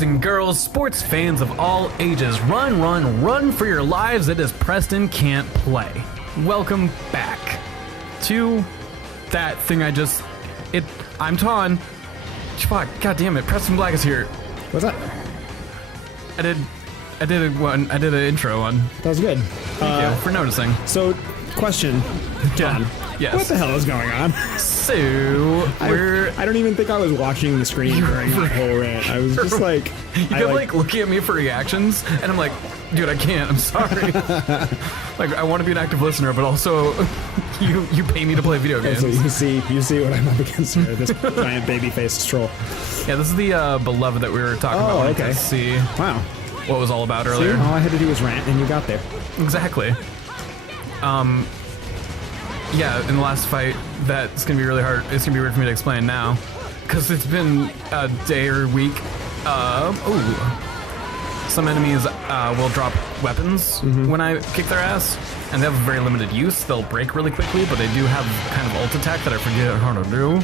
boys and girls, sports fans of all ages, run, run, run for your lives. It is Preston Can't Play. Welcome back to that thing I'm Taun. Fuck, god damn it, Preston Black is here. What's up? I did an intro one. That was good. Thank you for noticing. So, question, John. Yes. What the hell is going on? So, I don't even think I was watching the screen during my whole rant. I was just like... You kept looking at me for reactions, and I'm like, dude, I can't, I'm sorry. Like, I want to be an active listener, but also, you pay me to play video games. So you see what I'm up against here, this giant baby-faced troll. Yeah, this is the Beloved that we were talking about. Oh, okay. See wow. What was all about earlier. See, all I had to do was rant, and you got there. Exactly. Yeah, in the last fight, that's gonna be really hard. It's gonna be weird for me to explain now, because it's been a day or a week. Some enemies will drop weapons when I kick their ass, and they have very limited use. They'll break really quickly, but they do have kind of ult attack that I forget how to do.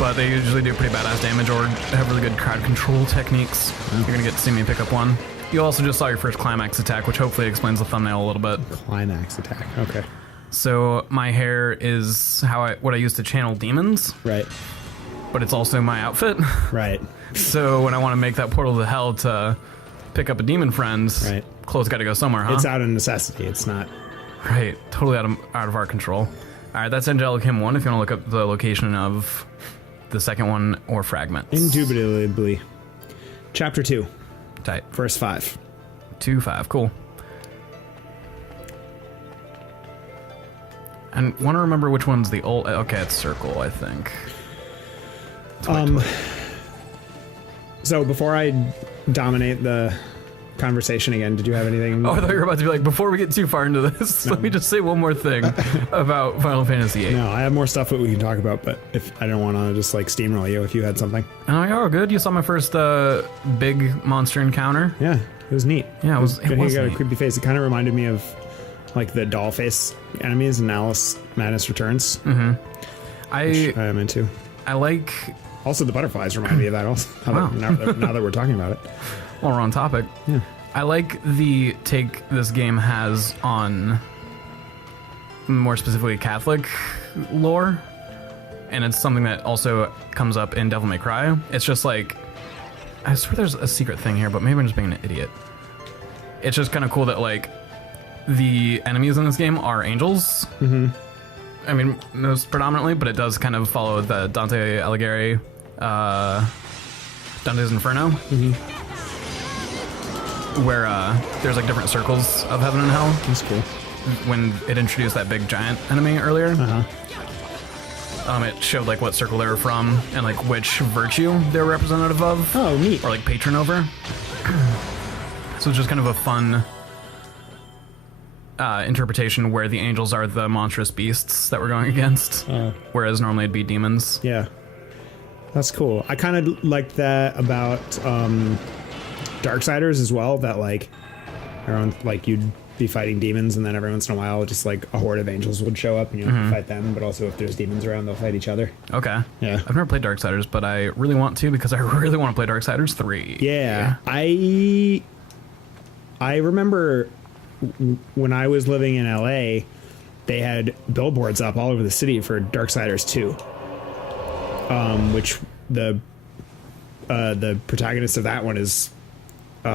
But they usually do pretty badass damage or have really good crowd control techniques. You're gonna get to see me pick up one. You also just saw your first climax attack, which hopefully explains the thumbnail a little bit. Climax attack, okay. So my hair is what I use to channel demons. Right. But it's also my outfit. Right. So when I want to make that portal to hell to pick up a demon friend, right. Clothes got to go somewhere, huh? It's out of necessity, it's not... Right, totally out of our control. Alright, that's Angelic Hymn 1 if you want to look up the location of the second one or fragments. Indubitably. Chapter 2. Tight. Verse 5. 2-5, cool. And want to remember which one's the old... Okay, it's circle, I think. So before I dominate the conversation again, did you have anything? Oh, I thought you were about to be like, before we get too far into this, let me just say one more thing about Final Fantasy VIII. No, I have more stuff that we can talk about, but if I don't want to just like steamroll you if you had something. Oh, yeah, good. You saw my first big monster encounter. Yeah, it was neat. Yeah, it was He got neat. a creepy face. It kind of reminded me of like the doll face enemies in Alice Madness Returns. Mm-hmm. Which I am into. I like... Also, the butterflies remind me of that also. Now that we're talking about it. Well, we're on topic. Yeah. I like the take this game has on, more specifically, Catholic lore. And it's something that also comes up in Devil May Cry. It's just like, I swear there's a secret thing here, but maybe I'm just being an idiot. It's just kind of cool that, like, the enemies in this game are angels. Mm-hmm. I mean, most predominantly, but it does kind of follow the Dante Alighieri, Dante's Inferno. Mm-hmm. Where there's like different circles of heaven and hell. That's cool. When it introduced that big giant enemy earlier, it showed like what circle they were from and like which virtue they were representative of. Oh, neat. Or like patron over. So it's just kind of a fun interpretation where the angels are the monstrous beasts that we're going against, whereas normally it'd be demons. Yeah, that's cool. I kind of liked that about Darksiders as well, that like you'd be fighting demons and then every once in a while just like a horde of angels would show up and you'd fight them, but also if there's demons around they'll fight each other. Okay. Yeah. I've never played Darksiders, but I really want to because I really want to play Darksiders 3. Yeah. I remember when I was living in LA, they had billboards up all over the city for Darksiders 2. Which the protagonist of that one is what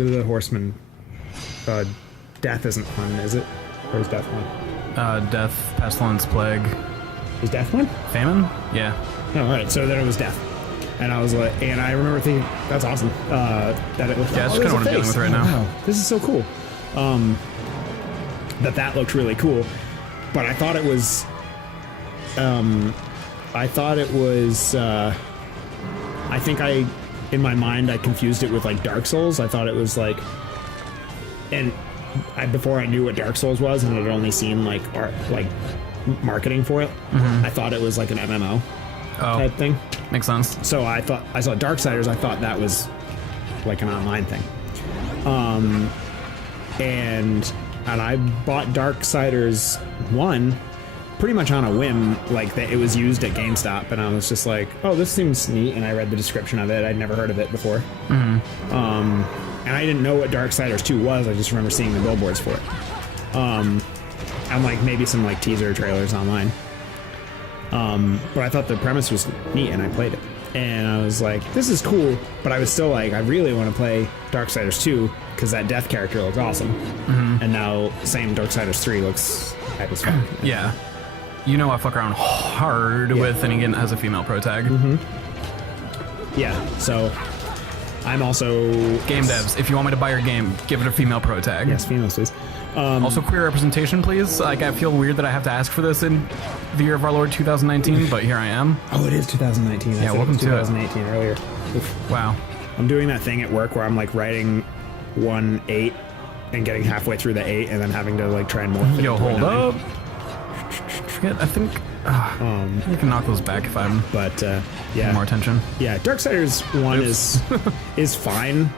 are the horsemen? Death isn't one, is it? Or is Death one? Death, Pestilence, Plague. Is Death one? Famine? Yeah. Oh, all right. So then it was Death. And I was like, and I remember thinking, that's awesome. That it looked yeah, that's kind of what I'm dealing with right now. Wow, this is so cool. That looked really cool. But I thought it was, I think in my mind, I confused it with like Dark Souls. I thought it was like, before I knew what Dark Souls was and had only seen like marketing for it, I thought it was like an MMO type thing. Makes sense. So I saw Darksiders, I thought that was like an online thing. And and I bought Darksiders 1 pretty much on a whim. Like, that it was used at GameStop, and I was just like, oh, this seems neat, and I read the description of it. I'd never heard of it before. And I didn't know what Darksiders 2 was. I just remember seeing the billboards for it. And like maybe some like teaser trailers online. But I thought the premise was neat, and I played it. And I was like, this is cool, but I was still like, I really want to play Darksiders 2 because that death character looks awesome. And now same Darksiders 3 looks hype as fuck. Yeah. You know I fuck around hard with, and again, has a female pro tag. Yeah, so I'm also... Game devs, if you want me to buy your game, give it a female pro tag. Yes, females, please. Also, queer representation, please. Like, I feel weird that I have to ask for this in the year of our Lord 2019, but here I am. Oh, it is 2019. Yeah, welcome to 2018 earlier. Oof. Wow. I'm doing that thing at work where I'm like writing 1-8 and getting halfway through the 8 and then having to like try and morph it. Yo, into a hold 9. up. I think you can knock those back if I'm But paying yeah, more attention. yeah. Darksiders 1 is fine.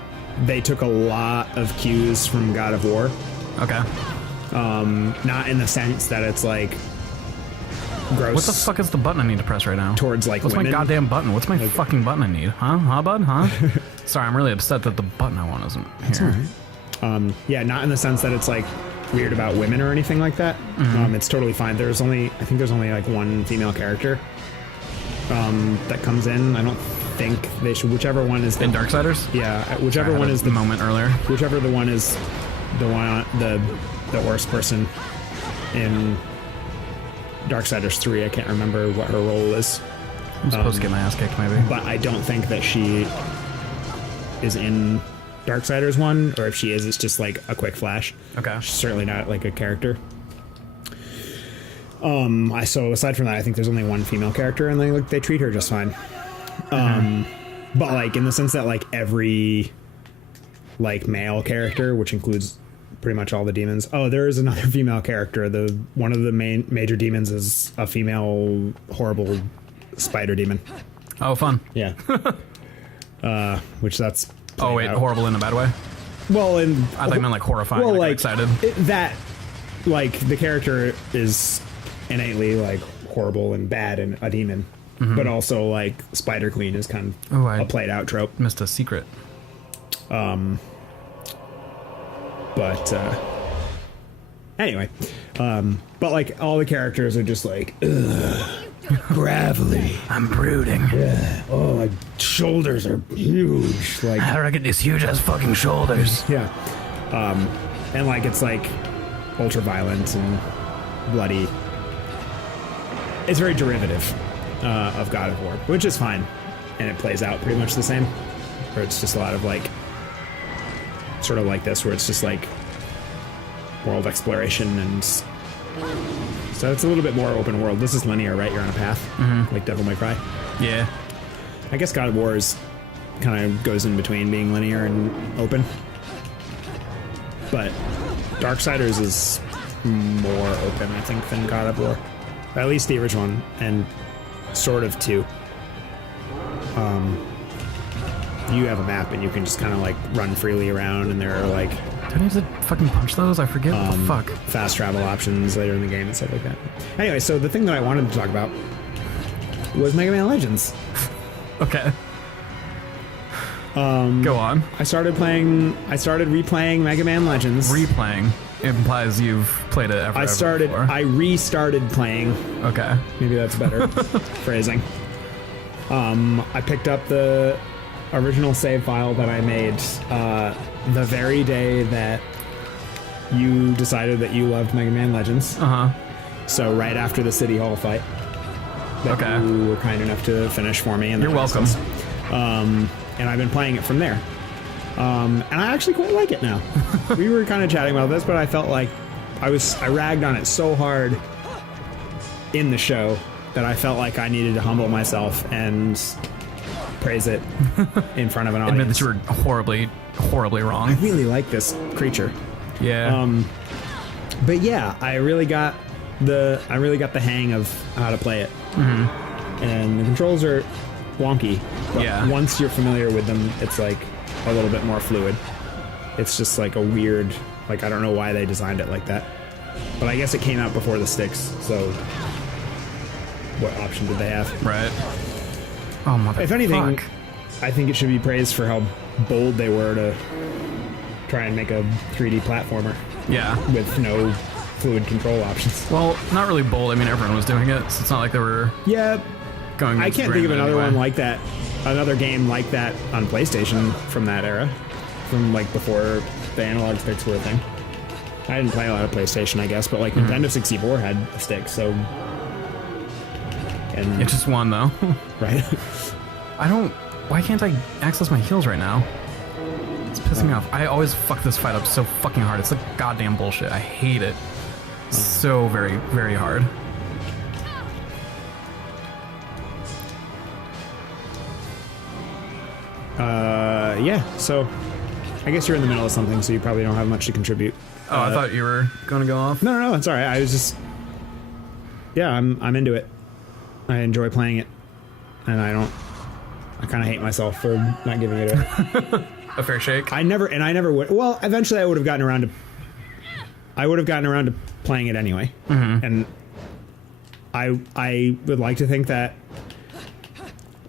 They took a lot of cues from God of War. Okay. Not in the sense that it's like gross. What the fuck is the button I need to press right now? Towards like What's women. my goddamn button? What's my fucking button I need? Huh, bud? Huh? Sorry, I'm really upset that the button I want isn't here. Yeah, not in the sense that it's like weird about women or anything like that. It's totally fine. I think there's only like one female character that comes in. I don't think they should. Whichever one is In Darksiders? yeah, whichever one is the moment earlier. whichever the one is the worst person in Darksiders 3. I can't remember what her role is, I'm supposed to get my ass kicked, maybe. but I don't think that she is in Darksiders 1, or if she is, it's just like a quick flash. Okay. She's certainly not like a character. So aside from that, I think there's only one female character, and they treat her just fine. But like in the sense that like every like male character, which includes pretty much all the demons. Oh, there is another female character. One of the major demons is a female horrible spider demon. Oh, fun. Yeah. Which that's. Oh, wait, horrible in a bad way? Well, in I thought you meant like horrifying. well, like, like excited. that, like the character is innately like horrible and bad and a demon, but also like Spider Queen is kind of a played out trope. Missed a secret. But anyway, but like all the characters are just like gravelly. I'm brooding. Yeah. Oh, my shoulders are huge. Like I reckon these huge ass fucking shoulders. yeah. And like it's like ultra violent and bloody. It's very derivative of God of War, which is fine, and it plays out pretty much the same. Where it's just a lot of like, sort of like this, where it's just like world exploration, and so it's a little bit more open world. This is linear, right? You're on a path, like Devil May Cry. Yeah. I guess God of War is kind of goes in between being linear and open, but Darksiders is more open, I think, than God of War. At least the original one, and sort of 2. You have a map and you can just kind of like run freely around, and there are like Do I need to fucking punch those? I forget. What the fuck? fast travel options later in the game and stuff like that. Anyway, so the thing that I wanted to talk about was Mega Man Legends. Okay. Go on. I started replaying Mega Man Legends. Replaying implies you've played it ever. I restarted playing. Okay. Maybe that's better phrasing. I picked up the original save file that I made the very day that you decided that you loved Mega Man Legends. So right after the City Hall fight. That Okay. you were kind enough to finish for me. And You're welcome. And I've been playing it from there. And I actually quite like it now. We were kind of chatting about this, but I felt like I ragged on it so hard in the show that I felt like I needed to humble myself and praise it in front of an audience. Admit that you were horribly, horribly wrong. I really like this creature. Yeah. But yeah, I really got the hang of how to play it. And the controls are wonky, but once you're familiar with them, it's like a little bit more fluid. It's just like a weird Like, I don't know why they designed it like that. But I guess it came out before the sticks, so what option did they have? Right. Oh, motherfucker. If anything, I think it should be praised for how bold they were to try and make a 3D platformer. Yeah. With no fluid control options. Well, not really bold. I mean, everyone was doing it, so it's not like they were... Yeah. Going I can't think of another one like that. Another game like that on PlayStation from that era. From, like, before the analog sticks were a thing. I didn't play a lot of PlayStation, I guess, but, like, Nintendo 64 had a stick, so... And... It just won, though. Right. Why can't I access my heals right now? It's pissing me off. I always fuck this fight up so fucking hard. It's like goddamn bullshit. I hate it. So very, very hard. Yeah, so... I guess you're in the middle of something, so you probably don't have much to contribute. Oh, I thought you were going to go off. No, it's alright. I was just... Yeah, I'm into it. I enjoy playing it. And I kind of hate myself for not giving it a fair shake. I never would. Well, eventually I would have gotten around to playing it anyway. And I would like to think that,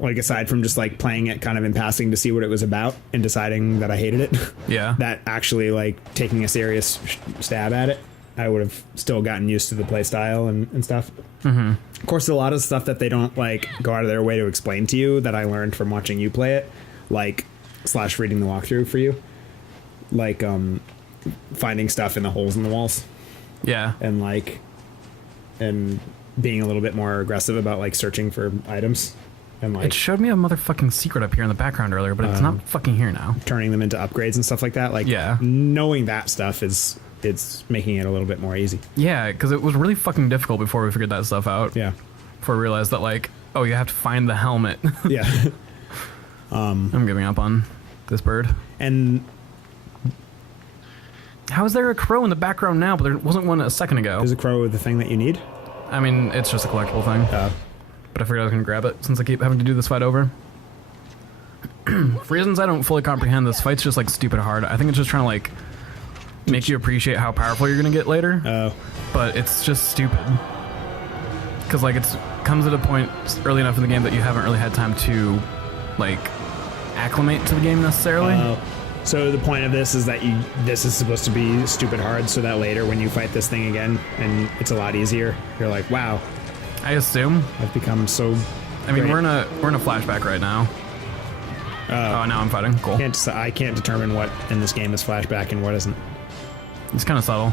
like, aside from just like playing it kind of in passing to see what it was about and deciding that I hated it, yeah, that actually like taking a serious stab at it, I would have still gotten used to the play style and stuff. Of course, a lot of stuff that they don't like go out of their way to explain to you that I learned from watching you play it, like / reading the walkthrough for you, like finding stuff in the holes in the walls. Yeah, and being a little bit more aggressive about like searching for items. And like, it showed me a motherfucking secret up here in the background earlier, but it's not fucking here now. Turning them into upgrades and stuff like that. Like, yeah, knowing that stuff it's making it a little bit more easy. Yeah, because it was really fucking difficult before we figured that stuff out. Yeah. Before we realized that, like, oh, you have to find the helmet. Yeah. I'm giving up on this bird. And how is there a crow in the background now, but there wasn't one a second ago? Is a crow the thing that you need? I mean, it's just a collectible thing. But I figured I was going to grab it since I keep having to do this fight over. For reasons I don't fully comprehend, this fight's just, like, stupid hard. I think it's just trying to, like, make you appreciate how powerful you're going to get later. But it's just stupid. Because, like, it comes at a point early enough in the game that you haven't really had time to, like, acclimate to the game necessarily. So the point of this is that this is supposed to be stupid hard so that later when you fight this thing again and it's a lot easier, you're like, wow. I assume. I've become so I mean, great. we're in a flashback right now. Oh, now I'm fighting. Cool. I can't determine what in this game is flashback and what isn't. It's kind of subtle.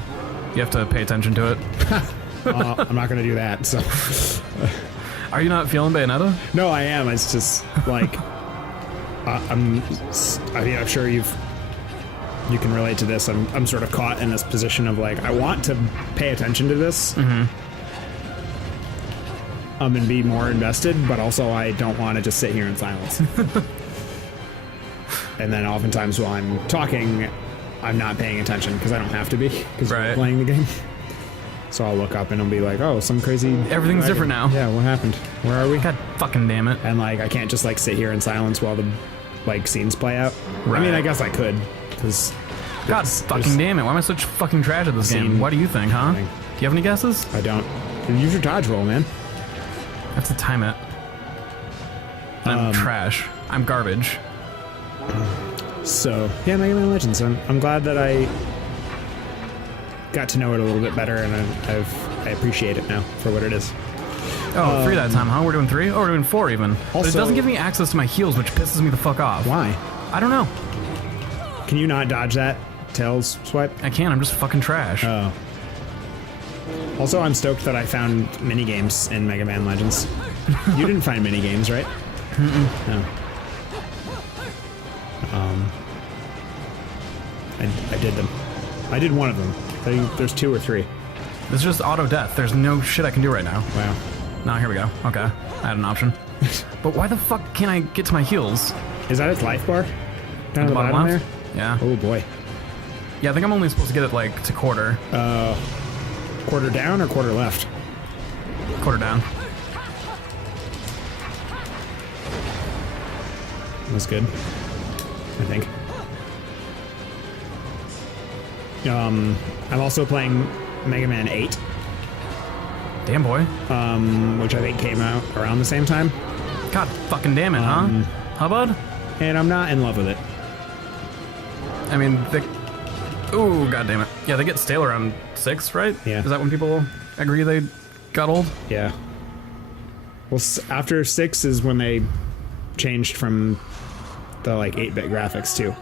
You have to pay attention to it. I'm not going to do that. So, are you not feeling Bayonetta? No, I am. It's just like I'm sure you can relate to this. I'm sort of caught in this position of like I want to pay attention to this. And be more invested, but also I don't want to just sit here in silence. And then oftentimes while I'm talking, I'm not paying attention because I don't have to be because I'm playing the game. So I'll look up and I'll be like, oh, some crazy... Everything's different now. Yeah, what happened? Where are we? God fucking damn it. And like, I can't just like sit here in silence while the like scenes play out. I mean, I guess I could because... God fucking damn it. Why am I such fucking trash at this game? What do you think, huh? Do you have any guesses? I don't. Use your dodge roll, man. I have to time it. I'm trash. I'm garbage. So, yeah, Mega Man Legends. I'm glad that I got to know it a little bit better, and I appreciate it now for what it is. Oh, 3 that time, huh? We're doing 3? Oh, we're doing 4 even. Also, but it doesn't give me access to my heals, which pisses me the fuck off. Why? I don't know. Can you not dodge that tails swipe? I can. I'm just fucking trash. Oh. Also, I'm stoked that I found minigames in Mega Man Legends. You didn't find minigames, right? No. I did them. I did one of them. I think there's 2 or 3. It's just auto death. There's no shit I can do right now. Wow. No, here we go. Okay. I had an option. But why the fuck can't I get to my heals? Is that its life bar? Down at the bottom there? Yeah. Oh boy. Yeah, I think I'm only supposed to get it like to quarter. Quarter down or quarter left? Quarter down. That's good. I think. I'm also playing Mega Man 8, Damn, boy. which I think came out around the same time. God fucking damn it, huh? Huh, bud? And I'm not in love with it. I mean, ooh, god damn it. Yeah, they get stale around 6, right? Yeah. Is that when people agree they got old? Yeah. Well, after 6 is when they changed from the, like, 8-bit graphics, too.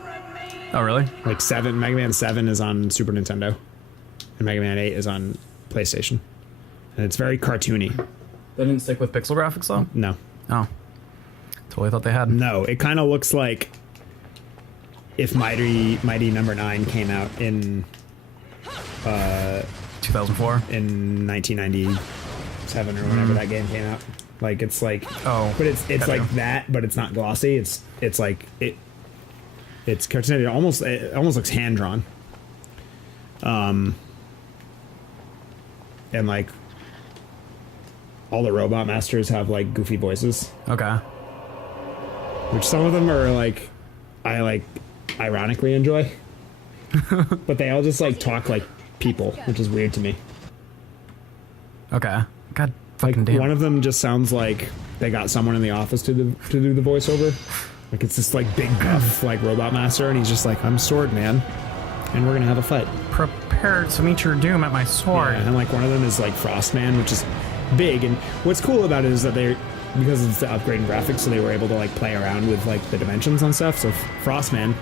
Oh, really? Like, Mega Man 7 is on Super Nintendo, and Mega Man 8 is on PlayStation. And it's very cartoony. They didn't stick with pixel graphics, though? No. Oh. Totally thought they had. No, it kind of looks like if Mighty Number 9 came out in 2004? in 1997 or whenever that game came out. Like, it's like... Oh. But it's like that, but it's not glossy. It's like... It's cartoony. It almost looks hand-drawn. And, like, all the Robot Masters have, like, goofy voices. Okay. Which some of them are, like... I, like, ironically enjoy. But they all just, like, talk like people, which is weird to me. Okay. God Like, fucking damn. one of them just sounds like they got someone in the office to do the voiceover. Like, it's this, like, big buff, like, Robot Master, and he's just like, I'm Sword Man, and we're gonna have a fight. Prepare to meet your doom at my sword. Yeah, and, like, one of them is, like, Frost Man, which is big, and what's cool about it is that because it's the upgrade in graphics, so they were able to, like, play around with, like, the dimensions and stuff, so Frost Man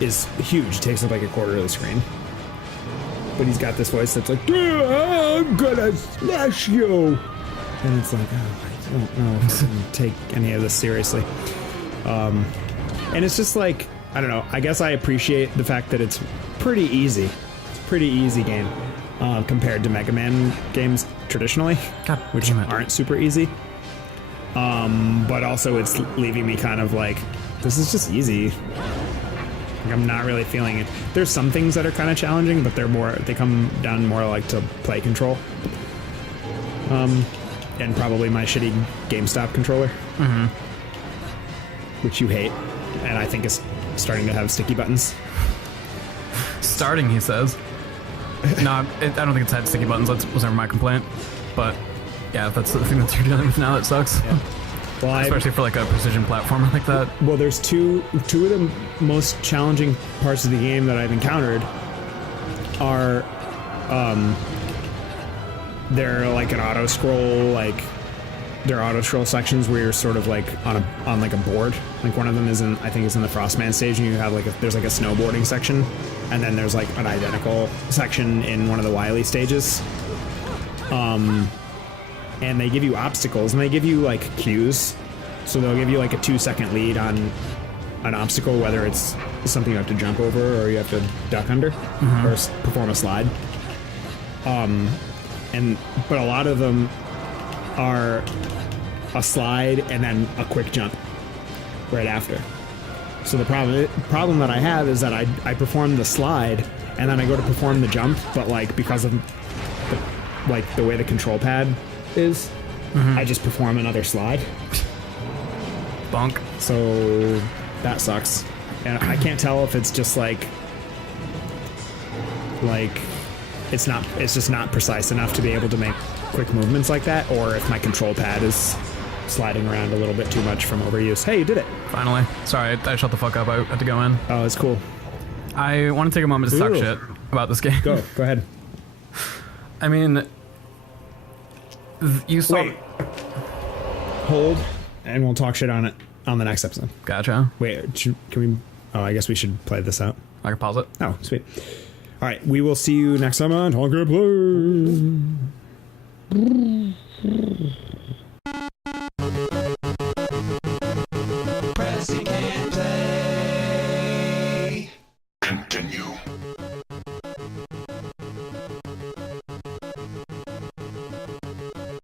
is huge, takes up, like, a quarter of the screen. But he's got this voice that's like, I'm gonna smash you! And it's like, oh, I don't know if I can take any of this seriously. And it's just like, I don't know, I guess I appreciate the fact that it's pretty easy. It's a pretty easy game compared to Mega Man games traditionally, God which damn it. aren't super easy. But also it's leaving me kind of like, this is just easy. Like, I'm not really feeling it. There's some things that are kind of challenging, but they come down more like to play control. And probably my shitty GameStop controller. Mm-hmm. Which you hate, and I think is starting to have sticky buttons. Starting, he says. No, I don't think it's had sticky buttons. That was never my complaint. But, yeah, if that's the thing that you're dealing with now, that sucks. Yeah. Well, especially for, like, a precision platformer like that. Well, there's two of the most challenging parts of the game that I've encountered are, they're like an auto-scroll, like, there are auto-scroll sections where you're sort of like on like a board. Like one of them is I think it's in the Frostman stage, and you have like there's like a snowboarding section, and then there's like an identical section in one of the Wily stages. And they give you obstacles, and they give you like cues. So they'll give you like a 2-second lead on an obstacle, whether it's something you have to jump over or you have to duck under or perform a slide. But a lot of them are a slide and then a quick jump right after. So the problem that I have is that I perform the slide and then I go to perform the jump, but like because of the way the control pad is, I just perform another slide. Bonk. So that sucks. And I can't tell if it's just like it's just not precise enough to be able to make quick movements like that, or if my control pad is sliding around a little bit too much from overuse. Hey, you did it. Finally. Sorry, I shut the fuck up. I had to go in. Oh, it's cool. I want to take a moment to talk Ooh. shit about this game. Go ahead. I mean, you saw... Wait. Hold, and we'll talk shit on it on the next episode. Gotcha. Wait, can we... Oh, I guess we should play this out. I can pause it. Oh, sweet. All right, we will see you next time on Talk and Play.